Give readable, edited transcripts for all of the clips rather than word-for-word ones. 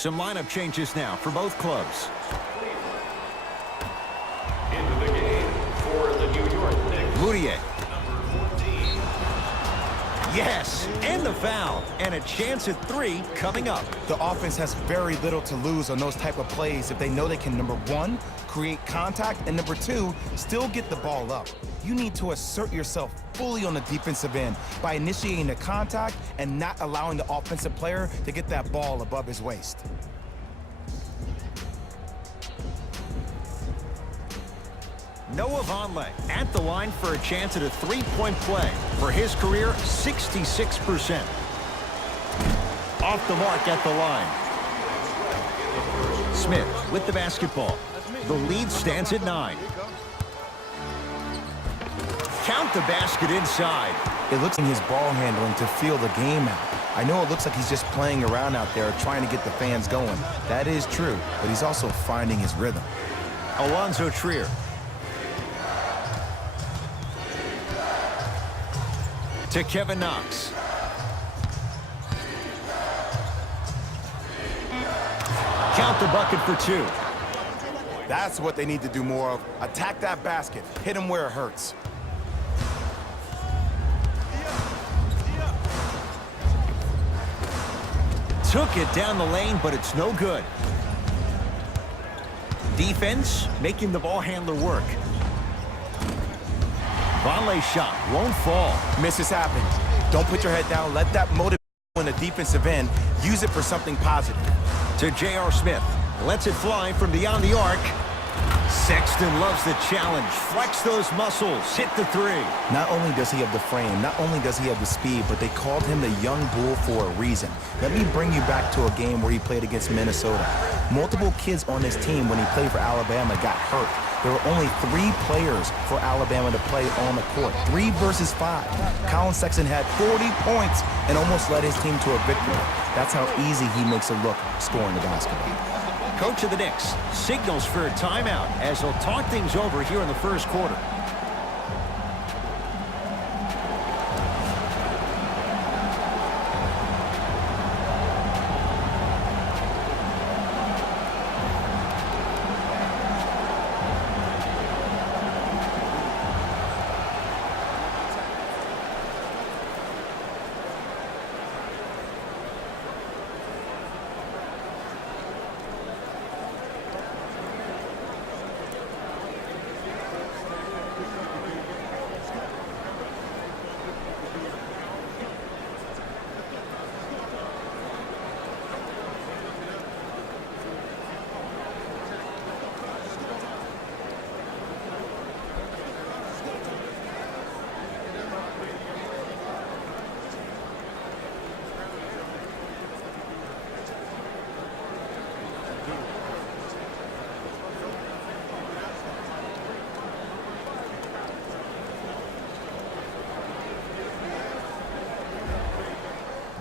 Some lineup changes now for both clubs. Into the game for the New York Knicks. Moutier. Number 14. Yes, and the foul. And a chance at 3 coming up. The offense has very little to lose on those type of plays if they know they can, number 1, create contact, and number 2, still get the ball up. You need to assert yourself fully on the defensive end by initiating the contact and not allowing the offensive player to get that ball above his waist. Noah Vonleh at the line for a chance at a 3-point play. For his career, 66%. Off the mark at the line. Smith with the basketball. The lead stands at 9. Count the basket inside. It looks like his ball handling to feel the game out. I know it looks like he's just playing around out there trying to get the fans going. That is true, but he's also finding his rhythm. Alonzo Trier. To Kevin Knox. Count the bucket for 2. That's what they need to do more of. Attack that basket. Hit him where it hurts. Took it down the lane, but it's no good. Defense making the ball handler work. Vonleh's shot won't fall. Misses happen. Don't put your head down. Let that motivate you in the defensive end. Use it for something positive. To J.R. Smith. Lets it fly from beyond the arc. Sexton loves the challenge. Flex those muscles. Hit the 3. Not only does he have the frame, not only does he have the speed, but they called him the young bull for a reason. Let me bring you back to a game where he played against Minnesota. Multiple kids on his team when he played for Alabama got hurt. There were only 3 players for Alabama to play on the court. 3 versus 5. Colin Sexton had 40 points and almost led his team to a victory. That's how easy he makes it look scoring the basketball. Coach of the Knicks signals for a timeout as he'll talk things over here in the first quarter.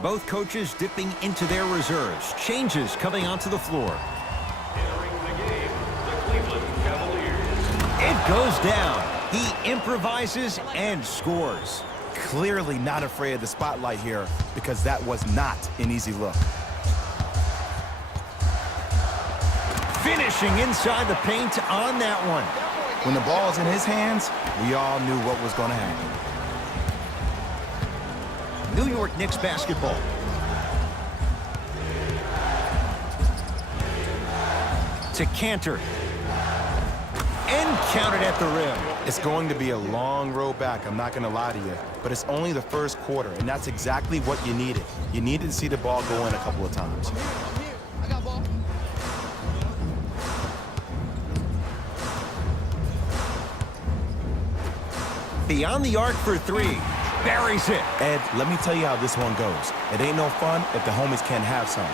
Both coaches dipping into their reserves. Changes coming onto the floor. Entering the game, the Cleveland Cavaliers. It goes down. He improvises and scores. Clearly not afraid of the spotlight here because that was not an easy look. Finishing inside the paint on that one. When the ball's in his hands, we all knew what was going to happen. New York Knicks basketball. To Cantor. And counted at the rim. It's going to be a long road back, I'm not going to lie to you. But it's only the first quarter, and that's exactly what you needed. You needed to see the ball go in a couple of times. Beyond the arc for 3. Buries it. Ed, let me tell you how this one goes. It ain't no fun if the homies can't have some.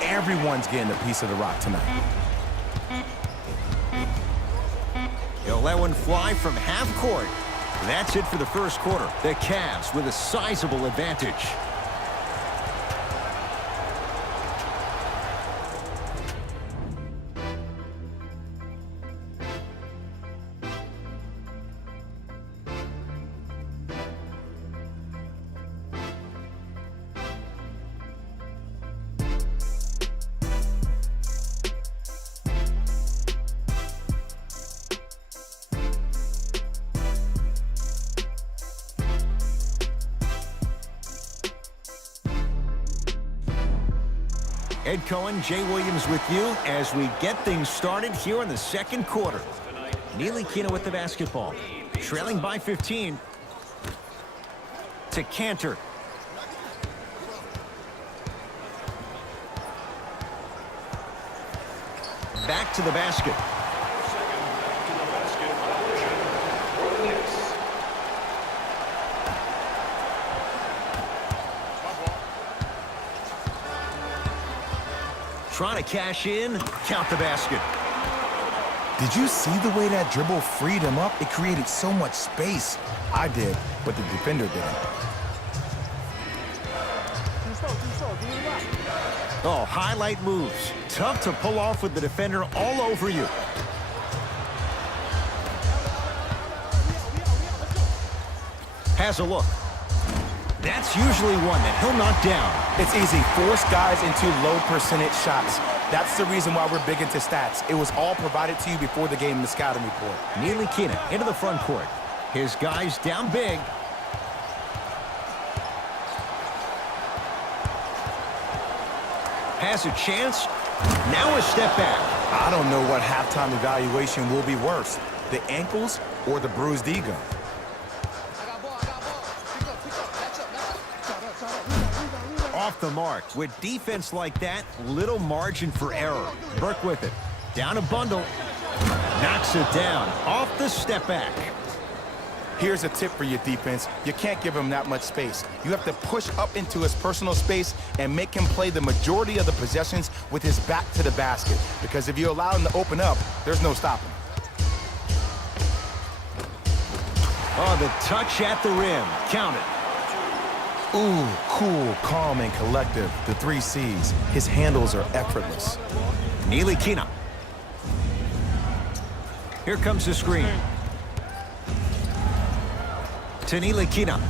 Everyone's getting a piece of the rock tonight. He'll let one fly from half court. That's it for the first quarter. The Cavs with a sizable advantage. Ed Cohen, Jay Williams with you as we get things started here in the second quarter. Neely Kina with the basketball. Trailing by 15. To Cantor. Back to the basket. Trying to cash in, count the basket. Did you see the way that dribble freed him up? It created so much space. I did, but the defender didn't. Oh, highlight moves. Tough to pull off with the defender all over you. Has a look. That's usually one that he'll knock down. It's easy. Force guys into low percentage shots. That's the reason why we're big into stats. It was all provided to you before the game in the scouting report. Neely Kina into the front court. His guys down big. Has a chance. Now a step back. I don't know what halftime evaluation will be worse, the ankles or the bruised ego. Off the mark. With defense like that, little margin for error. Burke with it. Down a bundle. Knocks it down. Off the step back. Here's a tip for your defense. You can't give him that much space. You have to push up into his personal space and make him play the majority of the possessions with his back to the basket. Because if you allow him to open up, there's no stopping. Oh, the touch at the rim. Count it. Ooh, cool, calm, and collective. The 3 C's. His handles are effortless. Neely Kina. Here comes the screen. To Neely Kina.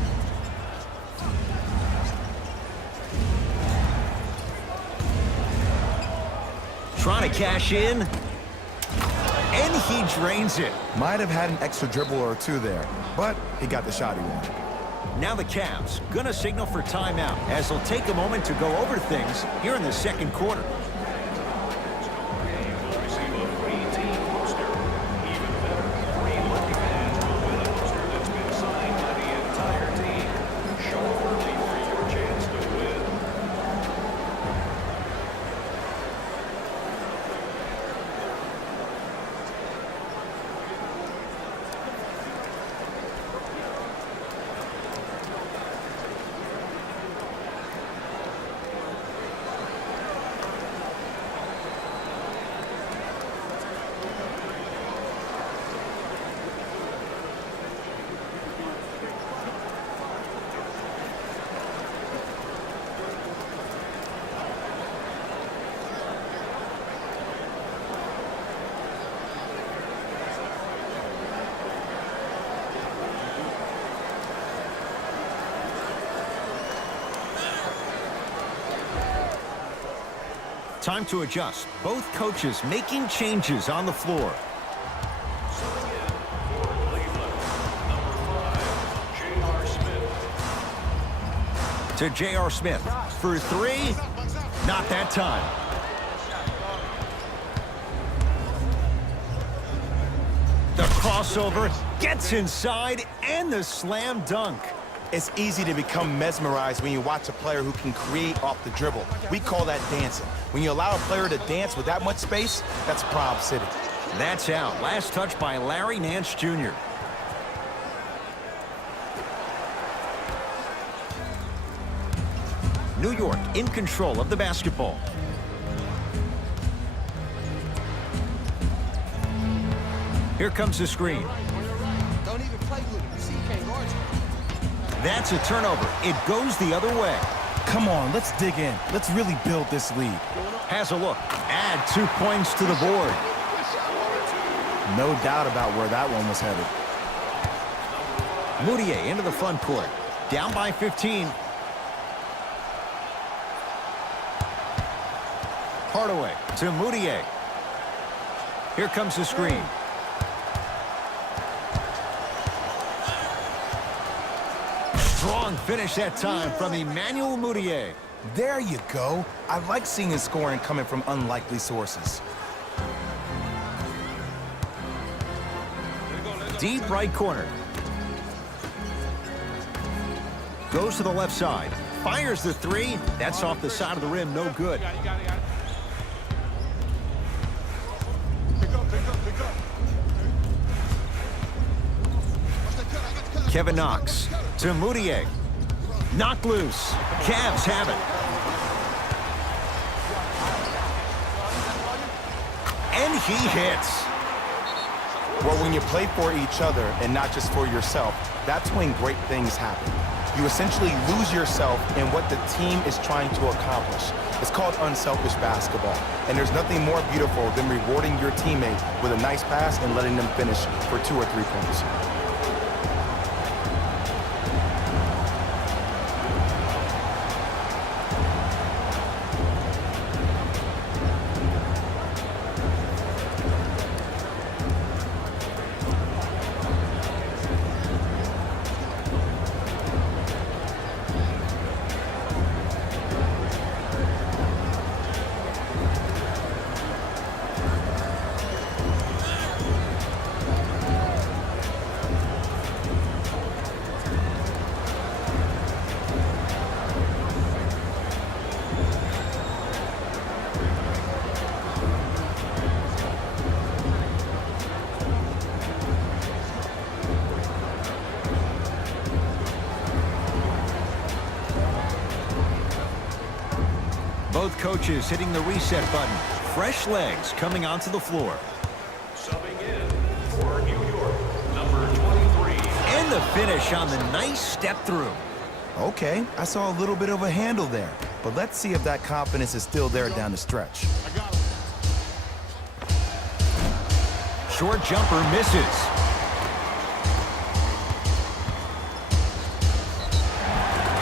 Trying to cash in. And he drains it. Might have had an extra dribble or two there, but he got the shot he wanted. Now the Cavs gonna signal for timeout as they'll take a moment to go over things here in the second quarter. Time to adjust. Both coaches making changes on the floor. Subbing in for Cleveland, number 5, J.R. Smith. To J.R. Smith for 3. Not that time. The crossover gets inside and the slam dunk. It's easy to become mesmerized when you watch a player who can create off the dribble. We call that dancing. When you allow a player to dance with that much space, that's Prob City. That's out. Last touch by Larry Nance Jr. New York in control of the basketball. Here comes the screen. Don't even play with him. You see, he can't guard you. That's a turnover. It goes the other way. Come on, let's dig in. Let's really build this lead. Has a look. Add 2 points to the board. No doubt about where that one was headed. Moutier into the front court. Down by 15. Hardaway to Moutier. Here comes the screen. Strong finish that time from Emmanuel Moutier. There you go. I like seeing scoring coming from unlikely sources. Deep right corner. Goes to the left side. Fires the three. That's off the side of the rim. No good. Kevin Knox to Moutier. Knocked loose. Cavs have it. And he hits. Well, when you play for each other and not just for yourself, that's when great things happen. You essentially lose yourself in what the team is trying to accomplish. It's called unselfish basketball. And there's nothing more beautiful than rewarding your teammate with a nice pass and letting them finish for 2 or 3 points. Both coaches hitting the reset button. Fresh legs coming onto the floor. Subbing in for New York, number 23. And the finish on the nice step through. Okay, I saw a little bit of a handle there, but let's see if that confidence is still there down the stretch. Short jumper misses.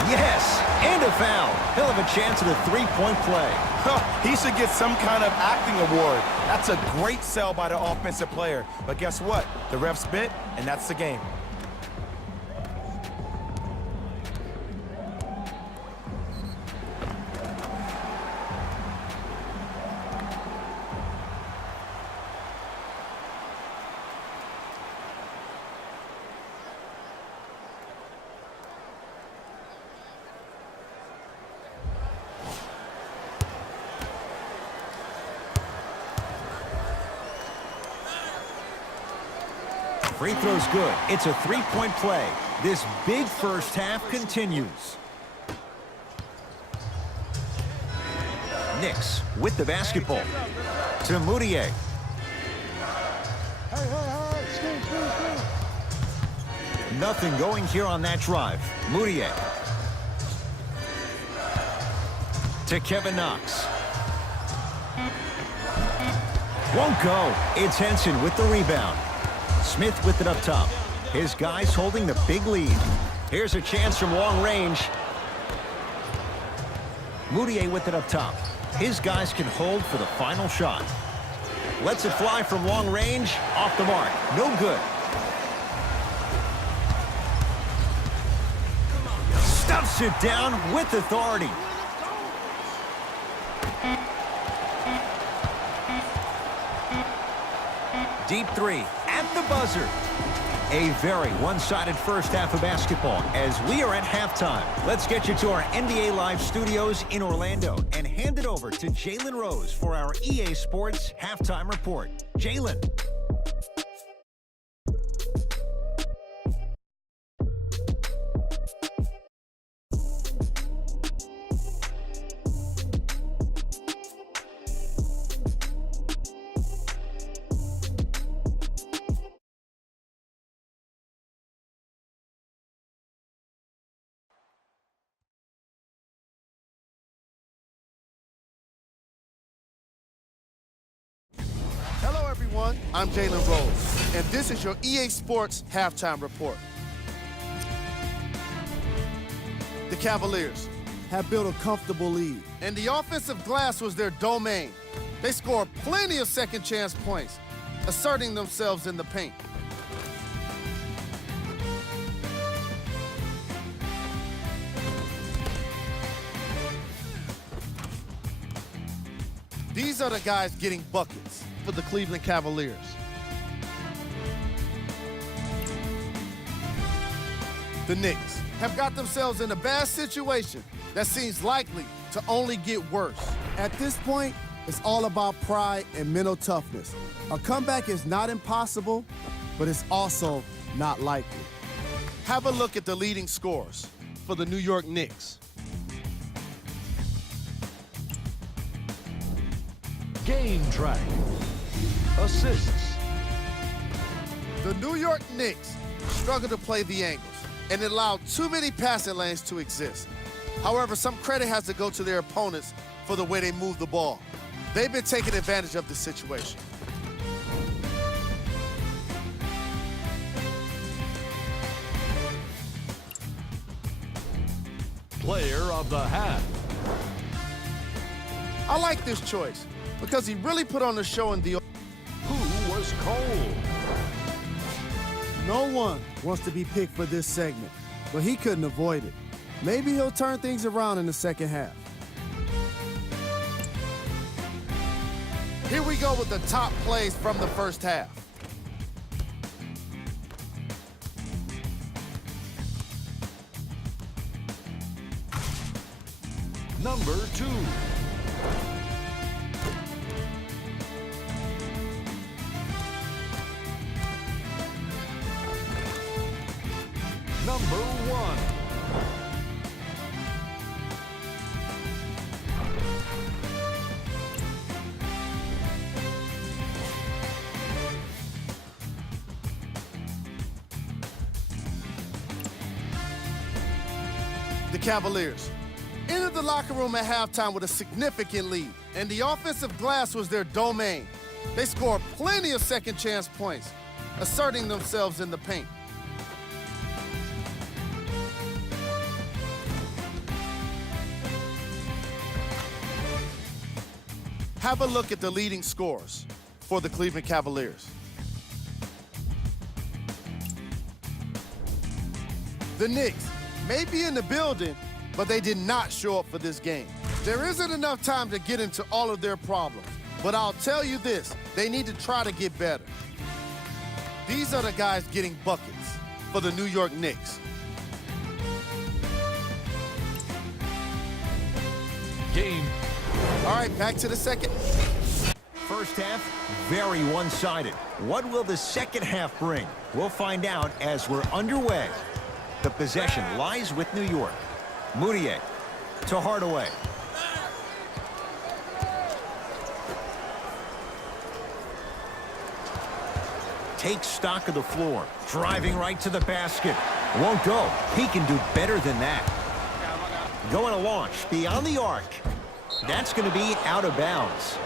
Yes, and a foul. He'll have a chance at a three-point play. He should get some kind of acting award. That's a great sell by the offensive player. But guess what? The ref spit, and that's the game. Free throw's good. It's a three-point play. This big first half continues. Knicks with the basketball. To Moutier. Nothing going here on that drive. Moutier. To Kevin Knox. Won't go. It's Henson with the rebound. Smith with it up top. His guys holding the big lead. Here's a chance from long range. Moutier with it up top. His guys can hold for the final shot. Lets it fly from long range. Off the mark. No good. Stuffs it down with authority. Deep three at the buzzer. A very one-sided first half of basketball as we are at halftime. Let's get you to our NBA Live studios in Orlando and hand it over to Jalen Rose for our EA Sports Halftime Report. Jalen. Hello, everyone. I'm Jalen Rose, and this is your EA Sports Halftime Report. The Cavaliers have built a comfortable lead, and the offensive glass was their domain. They scored plenty of second-chance points, asserting themselves in the paint. These are the guys getting buckets for the Cleveland Cavaliers. The Knicks have got themselves in a bad situation that seems likely to only get worse. At this point, it's all about pride and mental toughness. A comeback is not impossible, but it's also not likely. Have a look at the leading scorers for the New York Knicks. Game track. Assists. The New York Knicks struggle to play the angles and allowed too many passing lanes to exist. However, some credit has to go to their opponents for the way they move the ball. They've been taking advantage of the situation. Player of the half. I like this choice because he really put on the show in the... Who was cold? No one wants to be picked for this segment, but he couldn't avoid it. Maybe he'll turn things around in the second half. Here we go with the top plays from the first half. Number 2. Number 1. The Cavaliers entered the locker room at halftime with a significant lead, and the offensive glass was their domain. They scored plenty of second chance points, asserting themselves in the paint. Have a look at the leading scorers for the Cleveland Cavaliers. The Knicks may be in the building, but they did not show up for this game. There isn't enough time to get into all of their problems, but I'll tell you this, they need to try to get better. These are the guys getting buckets for the New York Knicks. Game. All right, back to the second. First half, very one-sided. What will the second half bring? We'll find out as we're underway. The possession lies with New York. Moutier to Hardaway. Takes stock of the floor. Driving right to the basket. Won't go. He can do better than that. Going to launch beyond the arc. That's going to be out of bounds.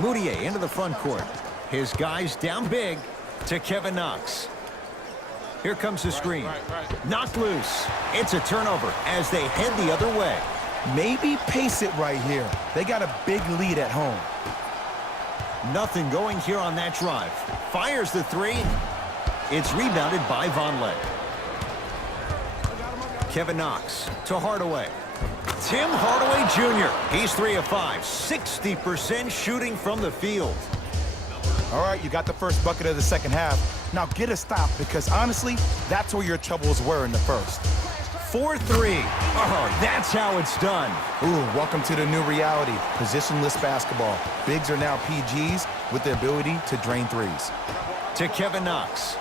Moutier into the front court. His guys down big to Kevin Knox. Here comes the screen. Knocked loose. It's a turnover as they head the other way. Maybe pace it right here. They got a big lead at home. Nothing going here on that drive. Fires the three. It's rebounded by Vonleh. Kevin Knox to Hardaway. Tim Hardaway Jr. He's 3 of 5. 60% shooting from the field. All right, you got the first bucket of the second half. Now get a stop because, honestly, that's where your troubles were in the first. 4-3. Oh, that's how it's done. Ooh, welcome to the new reality. Positionless basketball. Bigs are now PGs with the ability to drain threes. To Kevin Knox.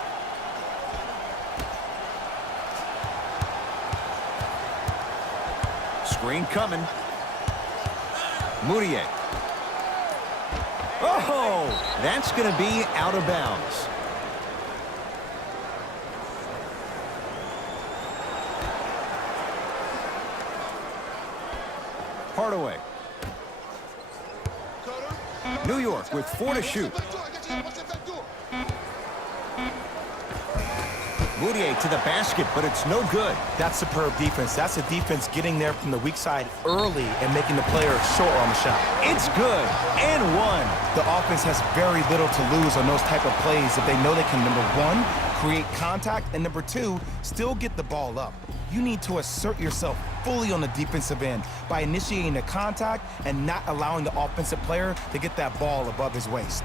Screen coming. Moutier. Oh, that's going to be out of bounds. Hardaway. New York with 4 to shoot. Moutier to the basket, but it's no good. That's superb defense. That's a defense getting there from the weak side early and making the player short on the shot. It's good, and one. The offense has very little to lose on those type of plays if they know they can, number one, create contact, and number two, still get the ball up. You need to assert yourself fully on the defensive end by initiating the contact and not allowing the offensive player to get that ball above his waist.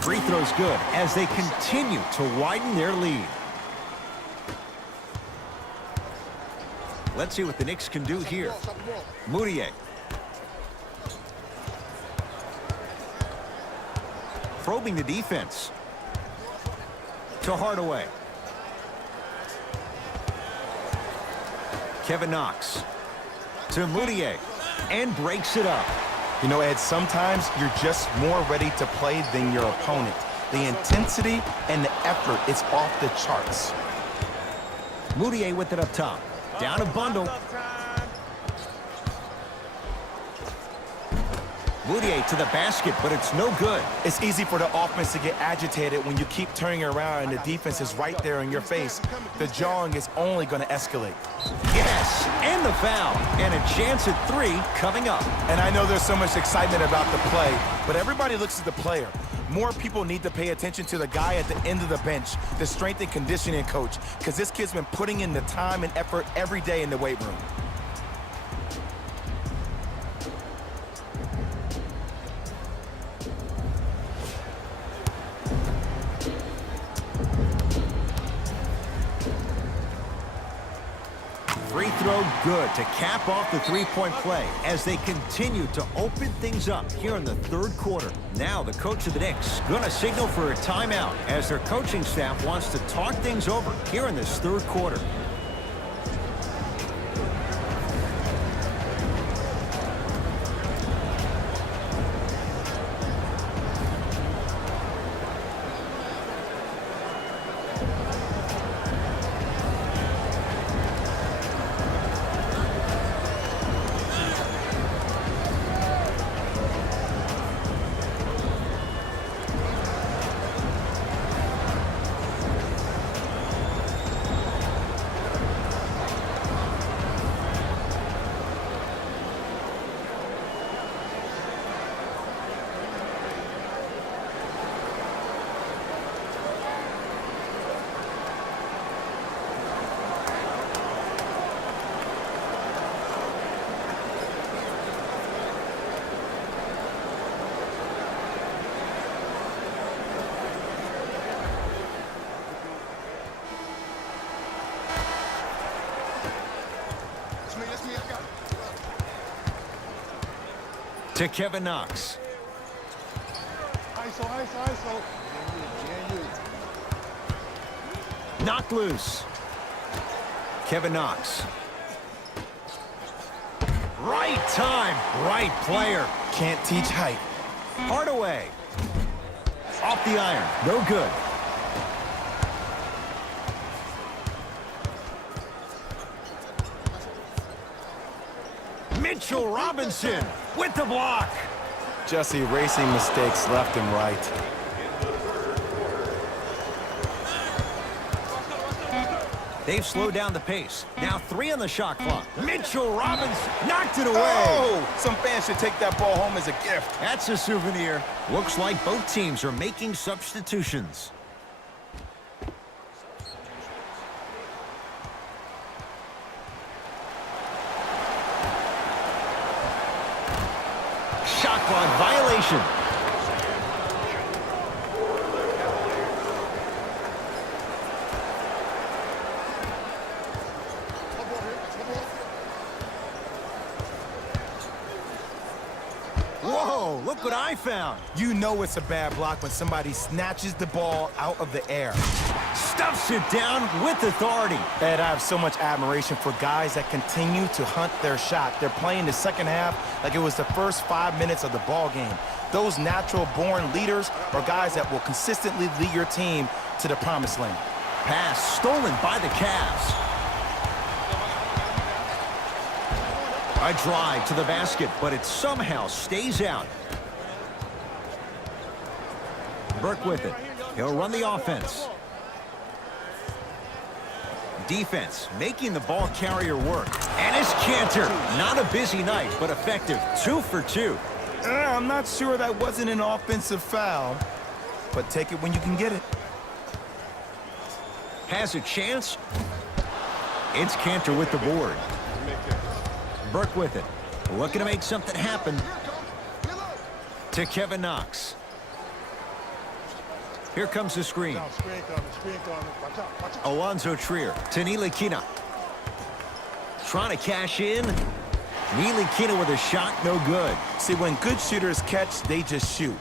Free throw's good as they continue to widen their lead. Let's see what the Knicks can do here. Moutier. Probing the defense. To Hardaway. Kevin Knox. To Moutier. And breaks it up. You know, Ed, sometimes you're just more ready to play than your opponent. The intensity and the effort, it's off the charts. Moutier with it up top. Down a bundle. Moutier to the basket, but it's no good. It's easy for the offense to get agitated when you keep turning around and the defense is right there in your face. The jawing is only going to escalate. Yes, and the foul. And a chance at 3 coming up. And I know there's so much excitement about the play, but everybody looks at the player. More people need to pay attention to the guy at the end of the bench, the strength and conditioning coach, because this kid's been putting in the time and effort every day in the weight room. Free throw good to cap off the three-point play as they continue to open things up here in the third quarter. Now the coach of the Knicks going to signal for a timeout as their coaching staff wants to talk things over here in this third quarter. To Kevin Knox. ISO, ISO, ISO. Knocked loose. Kevin Knox. Right time, right player. Can't teach height. Hardaway. Off the iron. No good. Mitchell Robinson with the block. Just erasing mistakes left and right. They've slowed down the pace. Now 3 on the shot clock. Mitchell Robinson knocked it away. Oh, some fans should take that ball home as a gift. That's a souvenir. Looks like both teams are making substitutions. Shot clock violation. Whoa, look what I found. You know it's a bad block when somebody snatches the ball out of the air. Stuffs it down with authority. Ed, I have so much admiration for guys that continue to hunt their shot. They're playing the second half like it was the first 5 minutes of the ball game. Those natural-born leaders are guys that will consistently lead your team to the promised land. Pass stolen by the Cavs. A drive to the basket, but it somehow stays out. Burke with it. He'll run the offense. Defense making the ball carrier work. And it's Cantor. Not a busy night, but effective. 2 for 2. I'm not sure that wasn't an offensive foul, but take it when you can get it. Has a chance. It's Cantor with the board. Burke with it. Looking to make something happen. To Kevin Knox. Here comes the screen. Alonzo Trier to Ntilikina. Trying to cash in. Ntilikina with a shot, no good. See, when good shooters catch, they just shoot.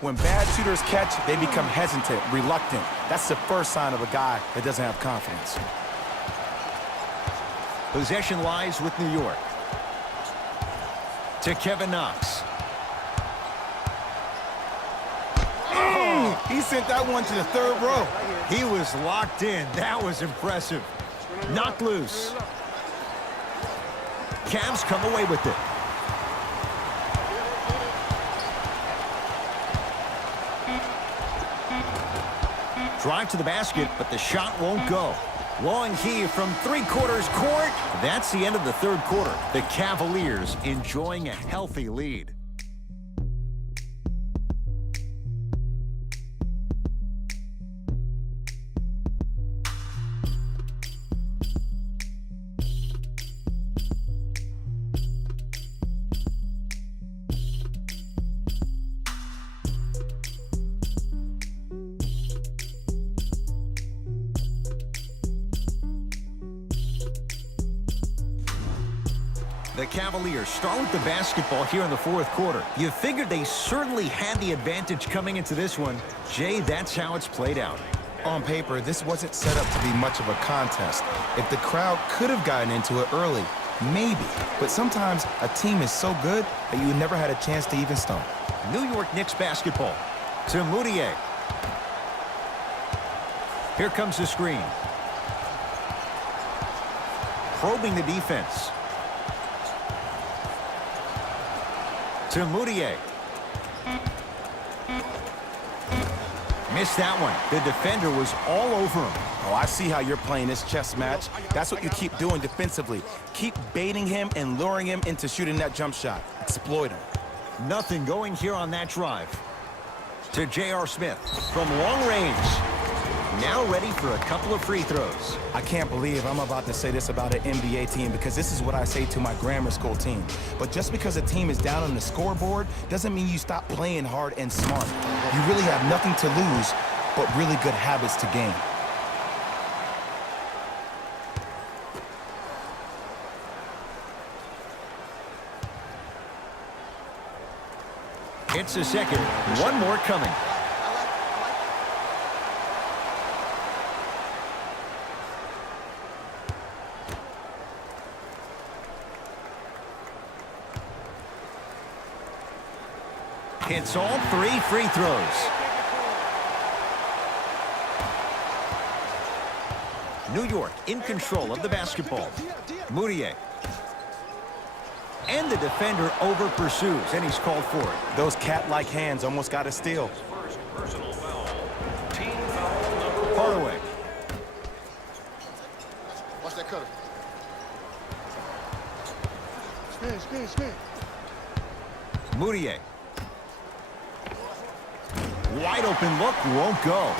When bad shooters catch, they become hesitant, reluctant. That's the first sign of a guy that doesn't have confidence. Possession lies with New York. To Kevin Knox. He sent that one to the third row. He was locked in. That was impressive. Knocked loose. Cavs come away with it. Drive to the basket, but the shot won't go. Long key from 3/4 court. That's the end of the third quarter. The Cavaliers enjoying a healthy lead. The Cavaliers start with the basketball here in the fourth quarter. You figured they certainly had the advantage coming into this one. Jay, that's how it's played out. On paper, this wasn't set up to be much of a contest. If the crowd could have gotten into it early, maybe. But sometimes a team is so good that you never had a chance to even start. New York Knicks basketball to Moutier. Here comes the screen. Probing the defense. To Moutier. Missed that one. The defender was all over him. Oh, I see how you're playing this chess match. That's what you keep doing defensively. Keep baiting him and luring him into shooting that jump shot. Exploit him. Nothing going here on that drive. To J.R. Smith from long range. Now ready for a couple of free throws. I can't believe I'm about to say this about an NBA team because this is what I say to my grammar school team. But just because a team is down on the scoreboard doesn't mean you stop playing hard and smart. You really have nothing to lose, but really good habits to gain. It's a second. One more coming. Hits all 3 free throws. New York in control of the basketball. Moutier. And the defender over pursues, and he's called for it. Those cat-like hands almost got a steal. First personal foul. Team foul number 1. Hardaway. Watch that cutter. Spin. Moutier. Wide open look, won't go.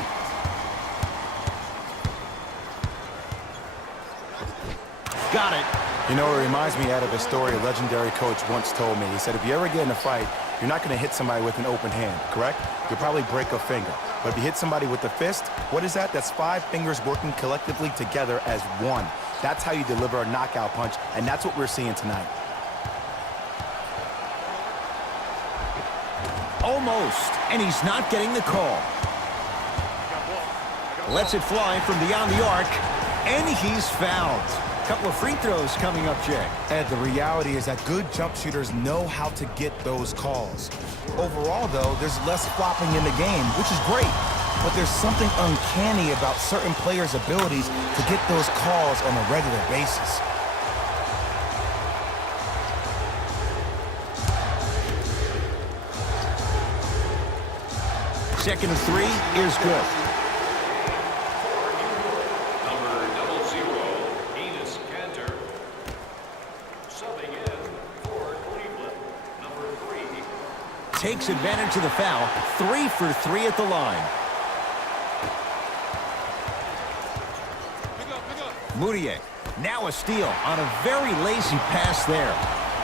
Got it. You know, it reminds me of a story a legendary coach once told me. He said, if you ever get in a fight, you're not going to hit somebody with an open hand, correct? You'll probably break a finger. But if you hit somebody with a fist, what is that? That's 5 fingers working collectively together as one. That's how you deliver a knockout punch, and that's what we're seeing tonight. Almost, and he's not getting the call. Lets it fly from beyond the arc, and he's fouled. Couple of free throws coming up, Jay. Ed, the reality is that good jump shooters know how to get those calls. Overall, though, there's less flopping in the game, which is great. But there's something uncanny about certain players' abilities to get those calls on a regular basis. Second and 3 is good. Number 00, Enes Kanter. Subbing in for Cleveland. Number 3. Takes advantage of the foul. 3 for 3 at the line. Moutier. Now a steal on a very lazy pass there.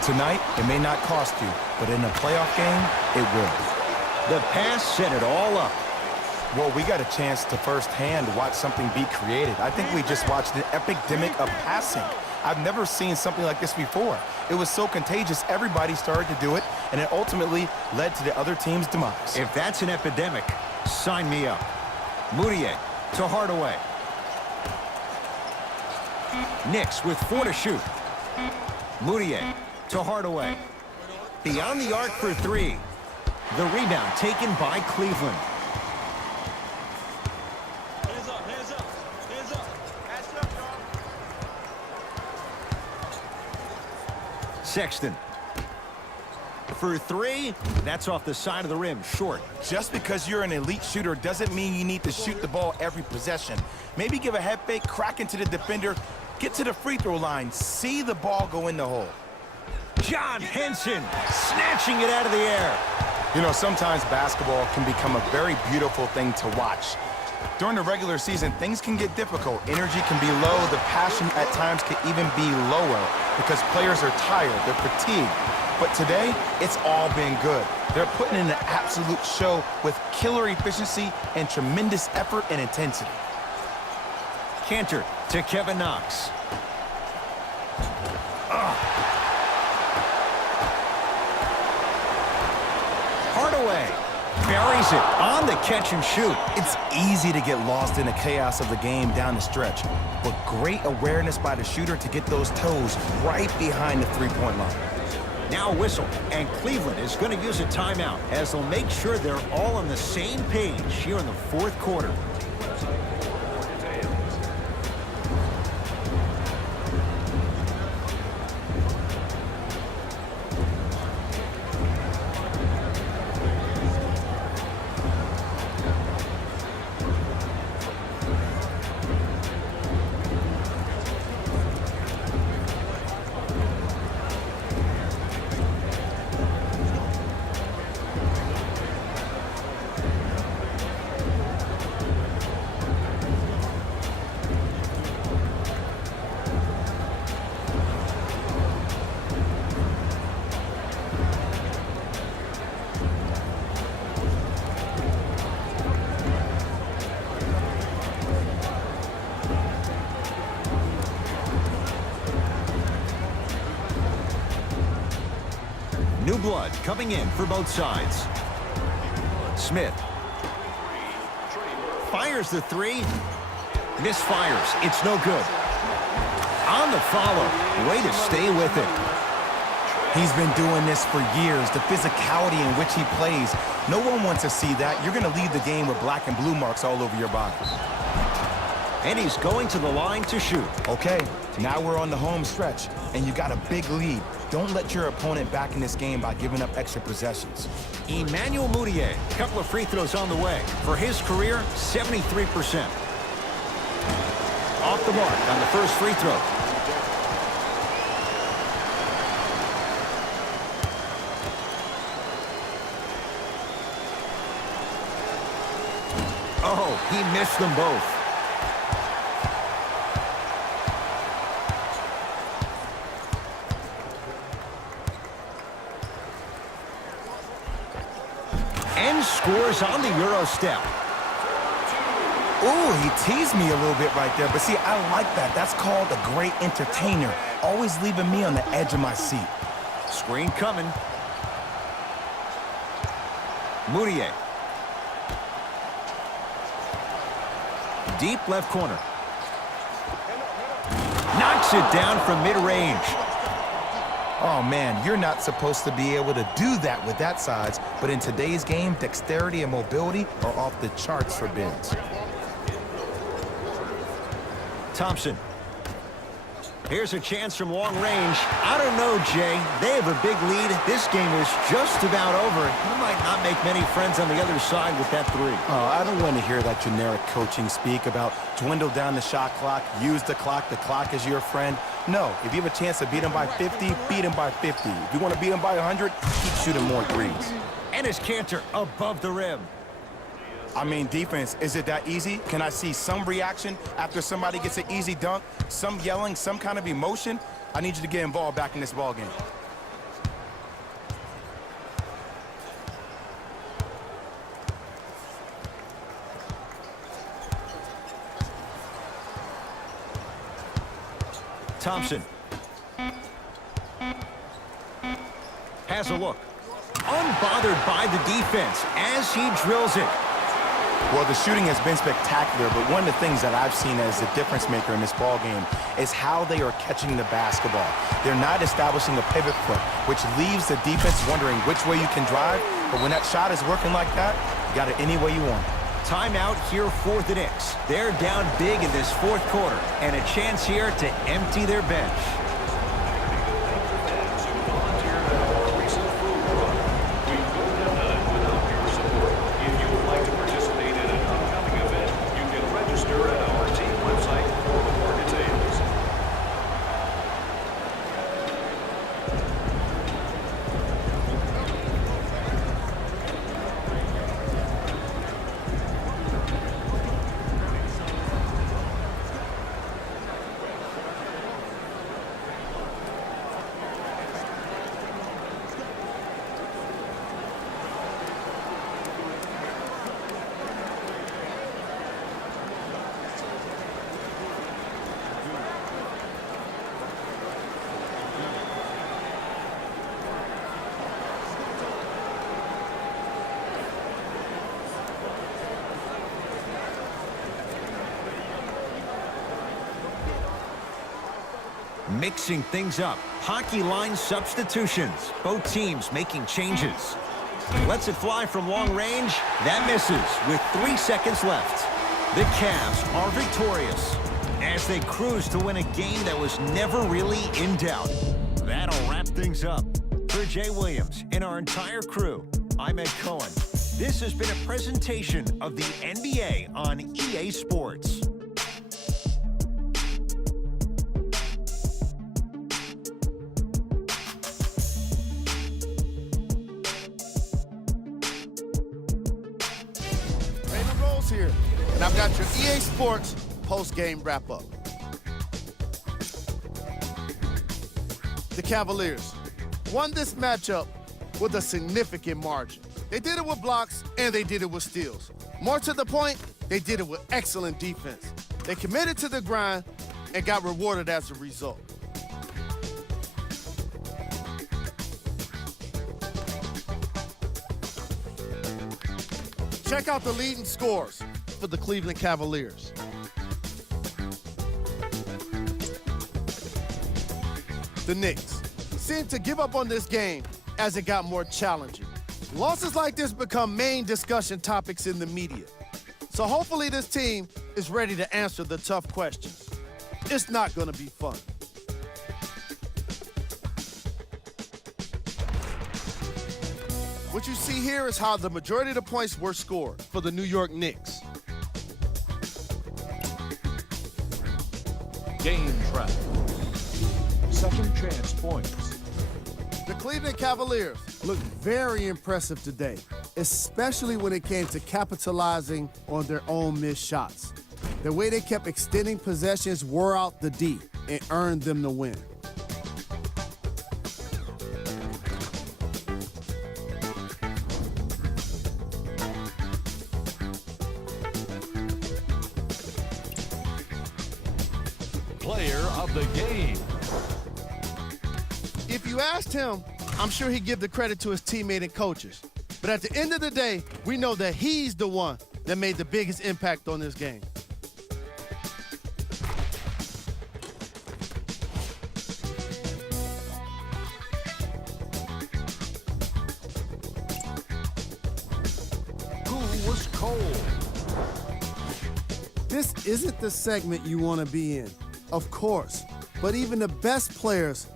Tonight, it may not cost you, but in a playoff game, it will. The pass set it all up. Well, we got a chance to firsthand watch something be created. I think we just watched an epidemic of passing. I've never seen something like this before. It was so contagious, everybody started to do it, and it ultimately led to the other team's demise. If that's an epidemic, sign me up. Moutier to Hardaway. Knicks with 4 to shoot. Moutier to Hardaway. Beyond the arc for 3. The rebound taken by Cleveland. Hands up. Sexton. For 3, that's off the side of the rim, short. Just because you're an elite shooter doesn't mean you need to shoot the ball every possession. Maybe give a head fake, crack into the defender, get to the free throw line, see the ball go in the hole. John Henson snatching it out of the air. You know, sometimes basketball can become a very beautiful thing to watch. During the regular season, things can get difficult. Energy can be low. The passion at times can even be lower because players are tired, they're fatigued. But today, it's all been good. They're putting in an absolute show with killer efficiency and tremendous effort and intensity. Kanter to Kevin Knox. Hardaway buries it on the catch and shoot. It's easy to get lost in the chaos of the game down the stretch, but great awareness by the shooter to get those toes right behind the three-point line. Now a whistle, and Cleveland is going to use a timeout as they'll make sure they're all on the same page here in the 4th quarter. New blood coming in for both sides. Smith fires the 3. Misfires. It's no good. On the follow. Way to stay with it. He's been doing this for years. The physicality in which he plays, no one wants to see that. You're going to leave the game with black and blue marks all over your body. And he's going to the line to shoot. Okay, now we're on the home stretch, and you got a big lead. Don't let your opponent back in this game by giving up extra possessions. Emmanuel Mudiay, a couple of free throws on the way. For his career, 73%. Off the mark on the first free throw. Oh, he missed them both. And scores on the Euro step. Ooh, he teased me a little bit right there, but see, I like that. That's called a great entertainer, always leaving me on the edge of my seat. Screen coming. Mudiay. Deep left corner. Knocks it down from mid-range. Oh, man, you're not supposed to be able to do that with that size, but in today's game, dexterity and mobility are off the charts for bigs. Thompson. Here's a chance from long range. I don't know, Jay. They have a big lead. This game is just about over. You might not make many friends on the other side with that three. Oh, I don't want to hear that generic coaching speak about dwindle down the shot clock, use the clock is your friend. No, if you have a chance to beat him by 50, beat him by 50. If you want to beat him by 100, keep shooting more threes. And his canter above the rim. I mean, defense, is it that easy? Can I see some reaction after somebody gets an easy dunk? Some yelling, some kind of emotion? I need you to get involved back in this ball game. Thompson. Has a look. Unbothered by the defense as he drills it. Well, the shooting has been spectacular, but one of the things that I've seen as the difference maker in this ball game is how they are catching the basketball. They're not establishing a pivot foot, which leaves the defense wondering which way you can drive, but when that shot is working like that, you got it any way you want. Timeout here for the Knicks. They're down big in this fourth quarter, and a chance here to empty their bench. Mixing things up. Hockey line substitutions. Both teams making changes. Lets it fly from long range. That misses with 3 seconds left. The Cavs are victorious as they cruise to win a game that was never really in doubt. That'll wrap things up. For Jay Williams and our entire crew, I'm Ed Cohen. This has been a presentation of the NBA on EA Sports. Here, and I've got your EA Sports post-game wrap-up. The Cavaliers won this matchup with a significant margin. They did it with blocks, and they did it with steals. More to the point, they did it with excellent defense. They committed to the grind and got rewarded as a result. Check out the leading scores for the Cleveland Cavaliers. The Knicks, seemed to give up on this game as it got more challenging. Losses like this become main discussion topics in the media. So hopefully this team is ready to answer the tough questions. It's not going to be fun. What you see here is how the majority of the points were scored for the New York Knicks. Game track. Second chance points. The Cleveland Cavaliers Looked very impressive today, especially when it came to capitalizing on their own missed shots. The way they kept extending possessions wore out the D and earned them the win. Player of the game. If you asked him, I'm sure he'd give the credit to his teammate and coaches. But at the end of the day, we know that he's the one that made the biggest impact on this game. Who was cold? This isn't the segment you want to be in, of course, but even the best players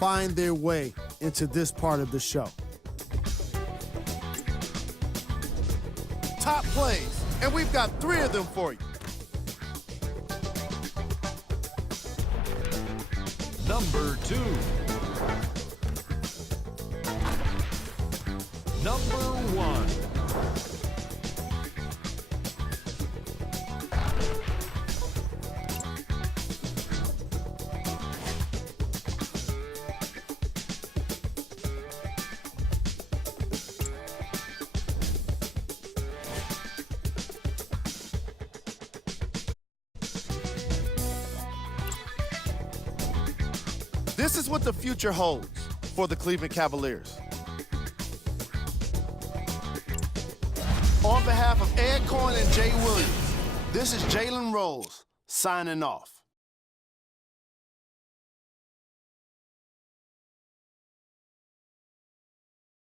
find their way into this part of the show. Top plays, and we've got 3 of them for you. Number 2. Number 1. This is what the future holds for the Cleveland Cavaliers. On behalf of Ed Cohen and Jay Williams, this is Jalen Rose signing off.